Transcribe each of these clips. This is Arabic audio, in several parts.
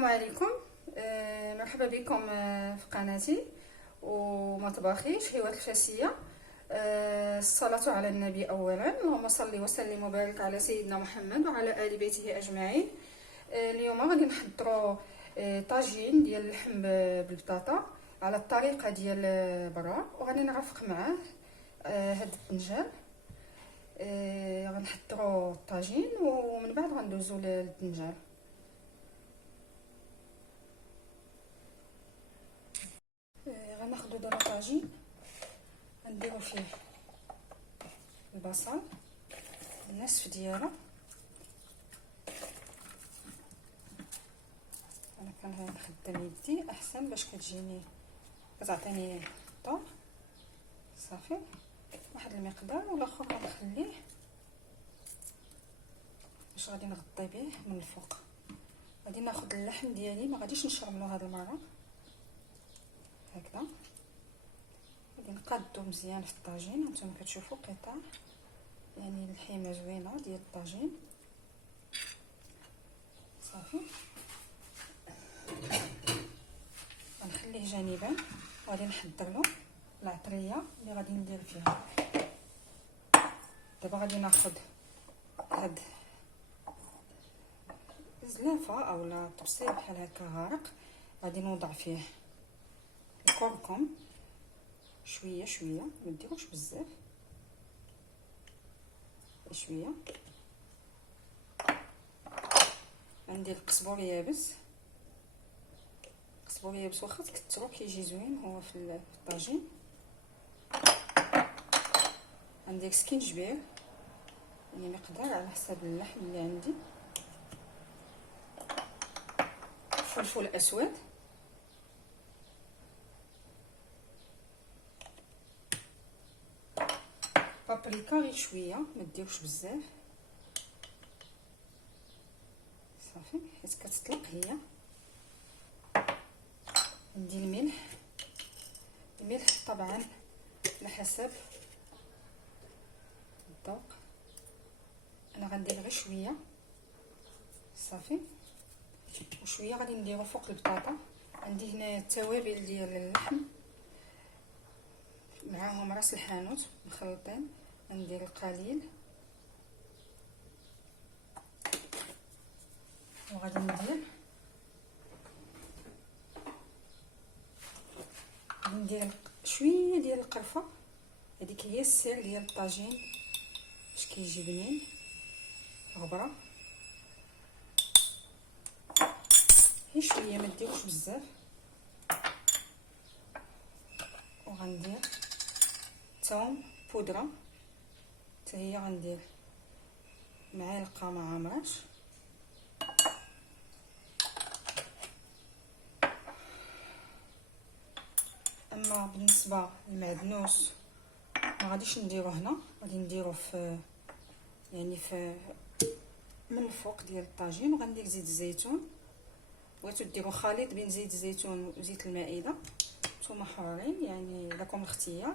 السلام عليكم. مرحبا بكم في قناتي ومطبخي شهيوات الفاسية. الصلاة على النبي أولا، اللهم صل وسلم وبارك على سيدنا محمد وعلى آل بيته أجمعين. اليوم غادي نحضروا طاجين ديال اللحم بالبطاطا على الطريقة ديال برا، وغادي نرافق معاه هاد الدنجال. غنحضروا الطاجين ومن بعد غندوزو للدنجال. غناخدو دابا طاجين، غنديرو فيه البصل النصف ديالو. انا كنخدم يدي احسن باش كتجيني كتعطيني الطور. صافي واحد المقدار، والاخر غنخليه باش غادي نغطي به من الفوق. غادي ناخذ اللحم ديالي، ما غاديش نشرملو هاد المره هكذا. غادي نقادو مزيان في الطاجين. هانتوما كتشوفوا قطع، يعني اللحيمه زوينه ديال الطاجين. صافي غنخليه جانبا، وغادي نحضر له العطريه اللي غادي ندير فيها. دابا غادي ناخذ هاد زلافه اولا طبسيل بحال هكا غارق، غادي نوضع فيه الكركم شويه شويه، ما ديروش بزاف، شويه. غندير القزبور يابس. القزبور يابس واخا تكثرو كيجي زوين هو في الطاجين. غندير سكينجبير، يعني مقدار على حسب اللحم اللي عندي. فلفل اسود، بابريكا غير شويه، ما ديروش بزاف. صافي حيت كتطلق هي. ندير الملح طبعا على حسب الذوق. انا غندير غير شويه. صافي وشويه غادي نديرو فوق البطاطا. عندي هنا التوابل ديال اللحم معاهم راس الحانوت مخلطين. ندير القليل، وغادي ندير شويه ديال القرفه. هذيك هي السر ديال الطاجين باش كيجي بنين. غبره هي شويه، ما ديروش بزاف. وغندير ثوم بودره حتى هي، غندير معلقه ما عامراش. اما بالنسبه للمعدنوس ما غاديش نديرو هنا، غادي نديرو في يعني في من الفوق ديال الطاجين. وغندير زيت الزيتون. بغيتو ديروا خليط بين زيت الزيتون وزيت المائده، نتوما حرين يعني لكم الاختيار.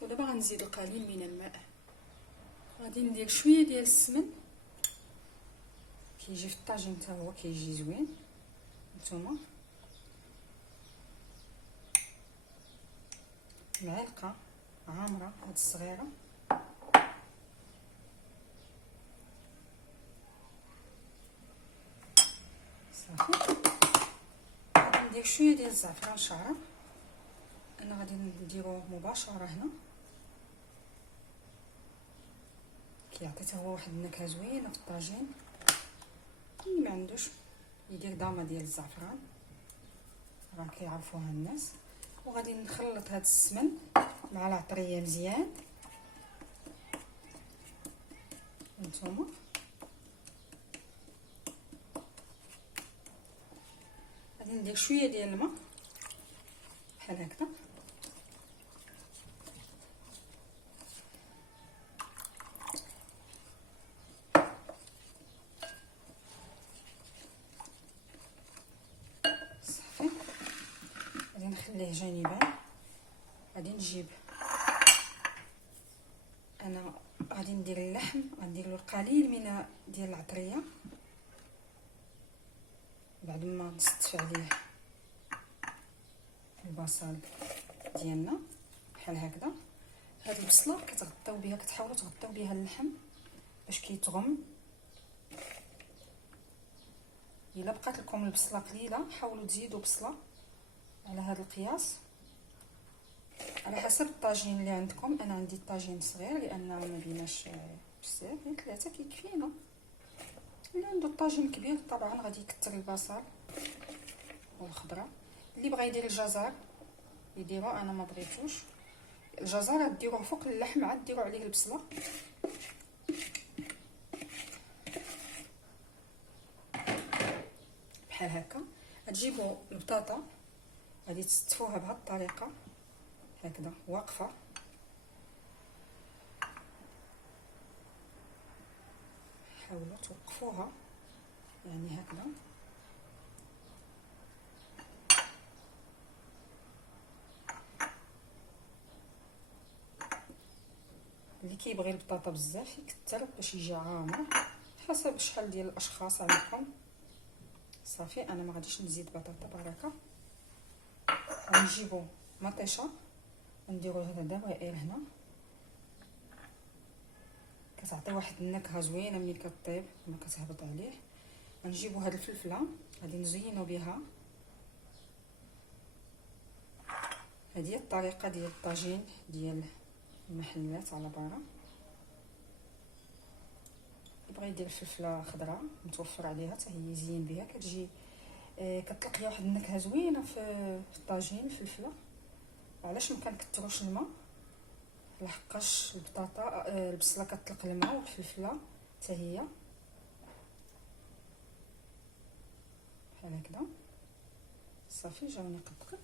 ودابا غنزيد القليل من الماء. غادي ندير شويه ديال السمن، كيجي في الطاجين حتى هو كيجي زوين. نتوما معلقه عامره هاد الصغيره. صافي غادي ندير شويه ديال الزعفران شعره. انا غادي نديرو مباشره هنا، كيعطي حتى هو واحد النكهه زوينه في الطاجين. اللي ما عندوش يدير ضامه ديال الزعفران، راه كيعرفوها الناس. وغادي نخلط هاد السمن مع العطريه مزيان. نتوما غادي ندير شويه ديال الماء بحال هكذا. صافي غادي نخليه جانبا. غادي نجيب انا غادي ندير اللحم، غندير له القليل من ديال العطريه. بعد ما نصطف عليه البصل ديالنا بحال هكذا. هاد البصله كتغطيو بها، كتحاولوا تغطيو بها اللحم باش كيتغم. الا بقات لكم البصله قليله حاولوا تزيدوا بصله على هذا القياس على حسب الطاجين اللي عندكم. انا عندي الطاجين صغير لان ما بيناش بزاف، غير 3 كيكفينا. اللي عنده الطاجين كبير طبعا غادي يكثر البصل والخضره. اللي بغى يدير الجزر يديروا، انا ما بغيتوش. الجزر ديروه فوق اللحم، عاد ديروا عليه البصله. بحال هكا. تجيبوا البطاطا غادي تستفوها بهذه الطريقه هكذا واقفه. حاولوا توقفوها يعني هكذا. اللي كيبغي البطاطا بزاف يكثر باش يجي عامر، حسب شحال ديال الاشخاص عندكم. صافي انا ما غاديش نزيد بطاطا بركه. غنجيبو مطيشه نديرو هذا دوائر هنا، كتعطي واحد النكهه زوينه ملي كطيب لما كتهبط عليه. غنجيبو هاد الفلفله غادي نزينو بها. هذه هي الطريقه ديال الطاجين ديال المحلات على برا. يبغي يدير الفلفله خضراء متوفر عليها حتى هي يزين بها، كتجي كتلقى واحد النكهه زوينه في الطاجين الفلفله. علاش ما كنكثروش الماء؟ لحقاش البطاطا البصله كتطلق الماء والفلفله حتى هي بحال هكذا. صافي جاوني قد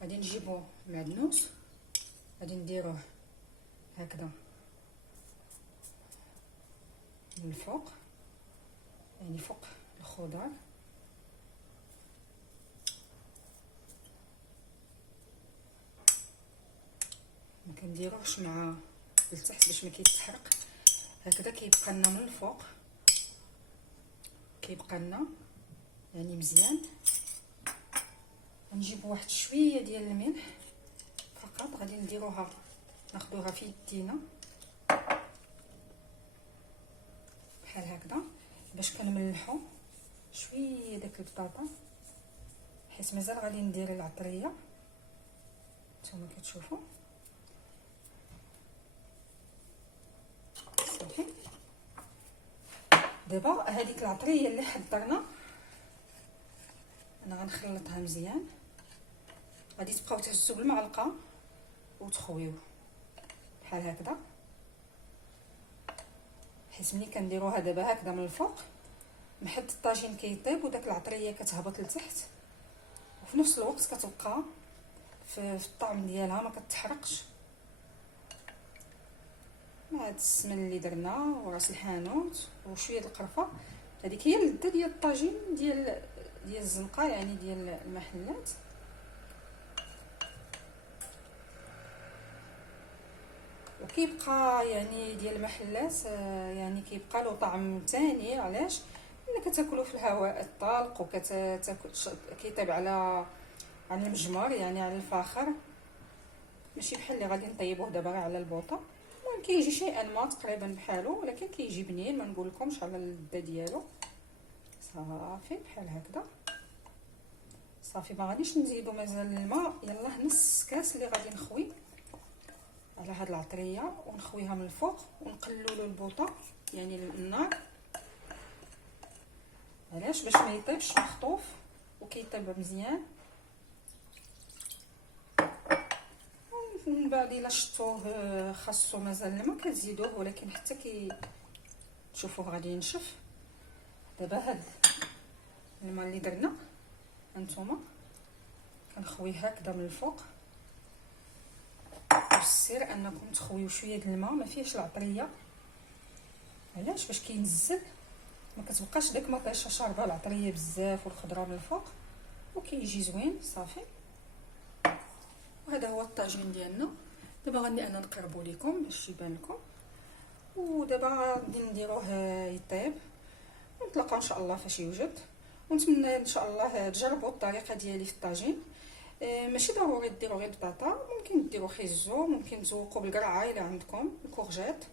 غادي نجيبو المعدنوس غادي نديروه هكذا من الفوق، يعني فوق الخضر. ما كنديروهش مع التحت باش ما كيتحرق. هكذا كيبقى لنا من الفوق، كيبقى لنا يعني مزيان. غنجيبو واحد شويه ديال الملح فقط، غادي نديروها ناخذوها في يدينا بحال هكذا باش كنملحو شويه داك البطاطا، حيت مازال غادي ندير العطريه نتوما كتشوفوا. صافي دابا هذيك العطريه اللي حضرنا انا غنخلطها مزيان. غادي تبقاو تهزوا بالمعلقه وتخويوه بحال هكذا، حيت ملي كنديروها دابا هكذا من الفوق محد الطاجين كيطيب وداك العطريه كتهبط لتحت، وفي نفس الوقت كتبقى في الطعم ديالها ما كتحرقش. مع هاد السمن اللي درنا وراس الحانوت وشويه القرفه، هذيك هي اللذه ديال الطاجين ديال الزنقه يعني ديال المحلات. وكيبقى يعني ديال المحلات يعني كيبقى له طعم ثاني. علاش؟ الا كتاكلوا في الهواء الطلق وكتاكل كيطيب على المجمر يعني على الفاخر، ماشي بحال اللي غادي نطيبوه دابا غير على البوطه. المهم كيجي شيئا ما تقريبا بحالو، ولكن كيجي بنين، ما نقولكمش على اللذه ديالو. صافي بحال هكذا. صافي ما غاديش نزيدو مازال الماء، يلاه نص كاس اللي غادي نخوي على هاد العطريه ونخويها من الفوق ونقللوا البوطه يعني النار. علاش؟ باش ما يطيبش مخطوف وكيطيب مزيان. من بعد الا شفتوه خاصو مازال الماء كتزيدوه، ولكن حتى كي تشوفوه غادي ينشف. دابا هاد الماء اللي درنا هانتوما كنخويه هكذا من الفوق. السر انكم تخويو شويه د الماء ما فيهش العطريه. علاش؟ باش كينزل ما كتبقاش داك مطيشه شاربه العطريه بزاف والخضره من الفوق وكيجي زوين. صافي وهذا هو الطاجين ديالنا. دابا غادي انا نقربو لكم باش يبان لكم. ودابا غادي نديروه يطيب، ونتلاقاو ان شاء الله فاش يوجد. ونتمنى ان شاء الله تجربوا الطريقه ديالي في الطاجين. ماشي ضروري ديروا غير بطاطا، ممكن ديروا خيزو، ممكن تزوقوا بالقرعه الا عندكم الكورجيت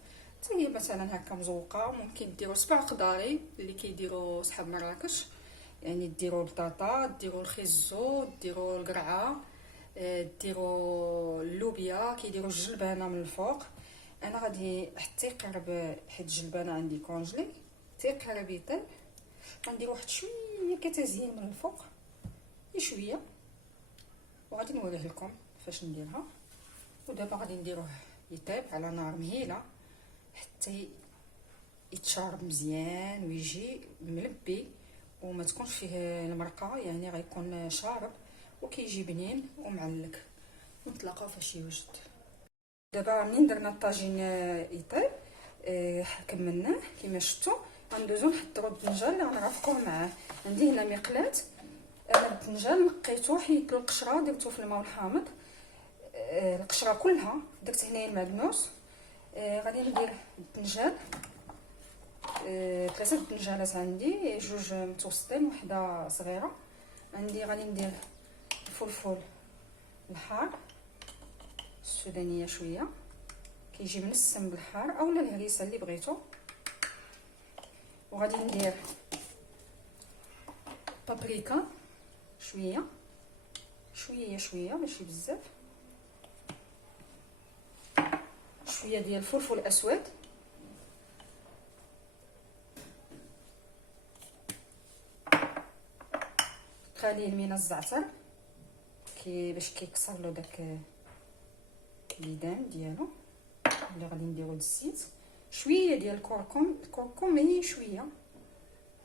حتى هي مثلا هكا مزوقه. ممكن ديروا سبع خضاري اللي كيديروا صحاب مراكش، يعني ديروا البطاطا، ديروا الخيزو، ديروا القرعه، ديروا اللوبيا، كيديروا الجلبانه من الفوق. انا غادي حتى يقرب، حيت الجلبانه عندي كونجلي، حتى يقرب يطيب غندير واحد شويه كتزيين من الفوق، شويه، وغادي نوريه لكم فاش نديرها. ودابا غادي نديروه يطيب على نار مهيله حتى يتشارب مزيان ويجي ملبي وما تكونش فيه المرقه، يعني غيكون شارب وكيجي بنين ومعلك. نتلاقاو فاش يوجد. دابا منين درنا الطاجين يطيب كملناه كما شفتوا، غندوزو نحضروا الدنجال اللي غنرافقوه معاه. عندي هنا مقلاة، انا الدنجال نقيتو، حيدت له القشره، درتو في الماء الحامض، القشره كلها درت هنايا المعدنوس. غادي ندير الدنجال، 3 دنجالات عندي، 2 متوسطين وحده صغيره. غادي ندير الفلفل الحار السودانيه شويه، كيجي منسم بالحار اولا الهريسه اللي بغيتو. وغادي ندير بابريكا شويه شويه ماشي بزاف، شويه ديال الفلفل الاسود، قليل من الزعتر باش كيكسر له داك الليدان ديالو. اللي غادي نديرو الزيت، شويه ديال الكركم مي شويه،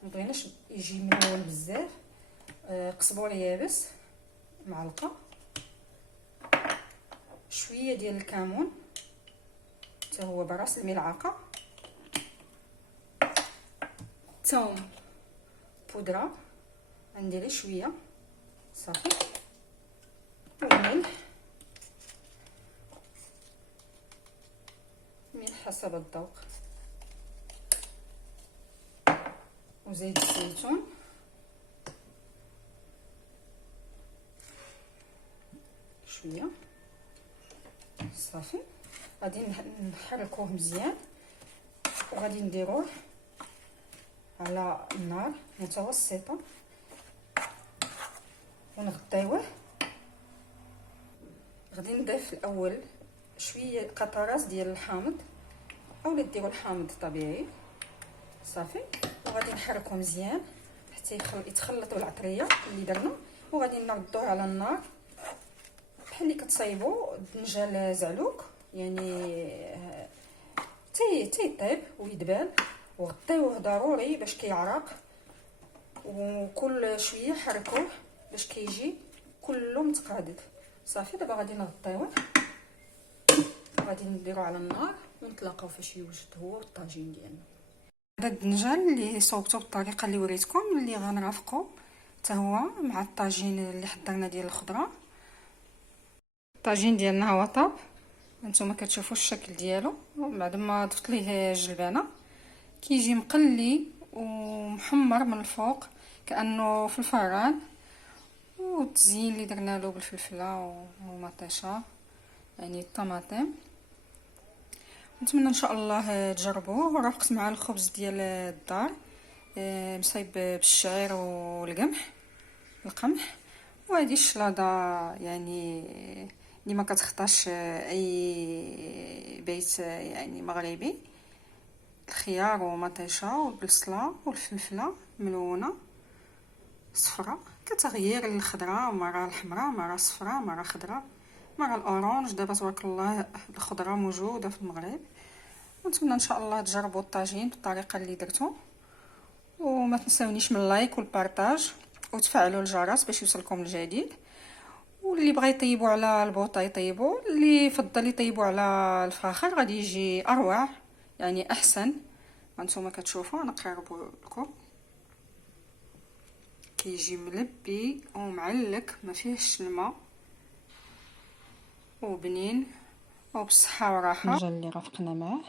مبغيناش يجي ملون بزاف. قزبور يابس معلقه، شويه ديال الكمون حتى هو براس الملعقه، ثوم بودره غندير شويه صافي، والملح حسب الذوق، وزيت الزيتون شويه صافي. غادي نحركوه مزيان وغادي نديروه على النار متوسطه ونغطيوه. غادي نضيف الاول شويه قطرات ديال الحامض، اولا ديروا الحامض طبيعي صافي. وغادي نحركو مزيان حتى يتخلطوا العطريه اللي درنا، وغادي نردوه على النار بحال اللي كتصايبوا الدنجال زعلوك، يعني تيطيب ويدبال. وغطيوه ضروري باش كيعرق، وكل شويه حركوه باش كيجي كله متقادد صافي. دابا غادي نغطيوه، غادي نديرو على النار ونتلاقاو فاش يوجد هو والطاجين ديالنا. هذا الدنجال اللي صوبته بالطريقه اللي وريتكم اللي غنرافقو حتى هو مع الطاجين اللي حضرنا ديال الخضره. الطاجين ديالنا هو طاب، هانتوما كتشوفوا الشكل ديالو بعد ما ضفت ليه الجلبانه، كيجي مقلي ومحمر من الفوق كانه في الفران. والتزيين اللي درنا له بالفلفله ومطيشه يعني الطماطم. نتمنى ان شاء الله تجربوه. ورافقت مع الخبز ديال الدار مصايب بالشعير والقمح وهذه الشلاضه يعني اللي ما كتخطاش اي بيت يعني مغربي. الخيار ومطيشه والبصله والفلفله ملونه صفراء كتغيير الخضراء، مره الحمراء مره صفراء مره خضراء مره الاورانج. دابا تبارك الله الخضره موجوده في المغرب. ونتمنى ان شاء الله تجربوا الطاجين بالطريقه اللي درتو، وما تنساونيش من اللايك والبارطاج وتفعلوا الجرس باش يوصلكم الجديد. واللي بغى يطيبوا على البوطه يطيبوا، اللي يفضل يطيبوا على الفخار غادي يجي اروع يعني احسن. هانتوما كتشوفوا انا قربوا لكم كيجي ملبي ومعلك ما فيهش الماء وبنين وبصحه وراحه. الدجاج اللي رافقنا معاه،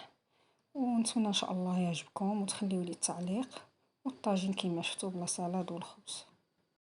ونتمنى ان شاء الله يعجبكم وتخليوا لي التعليق والطاجين كيما شفتو بلا سالاد والخبز.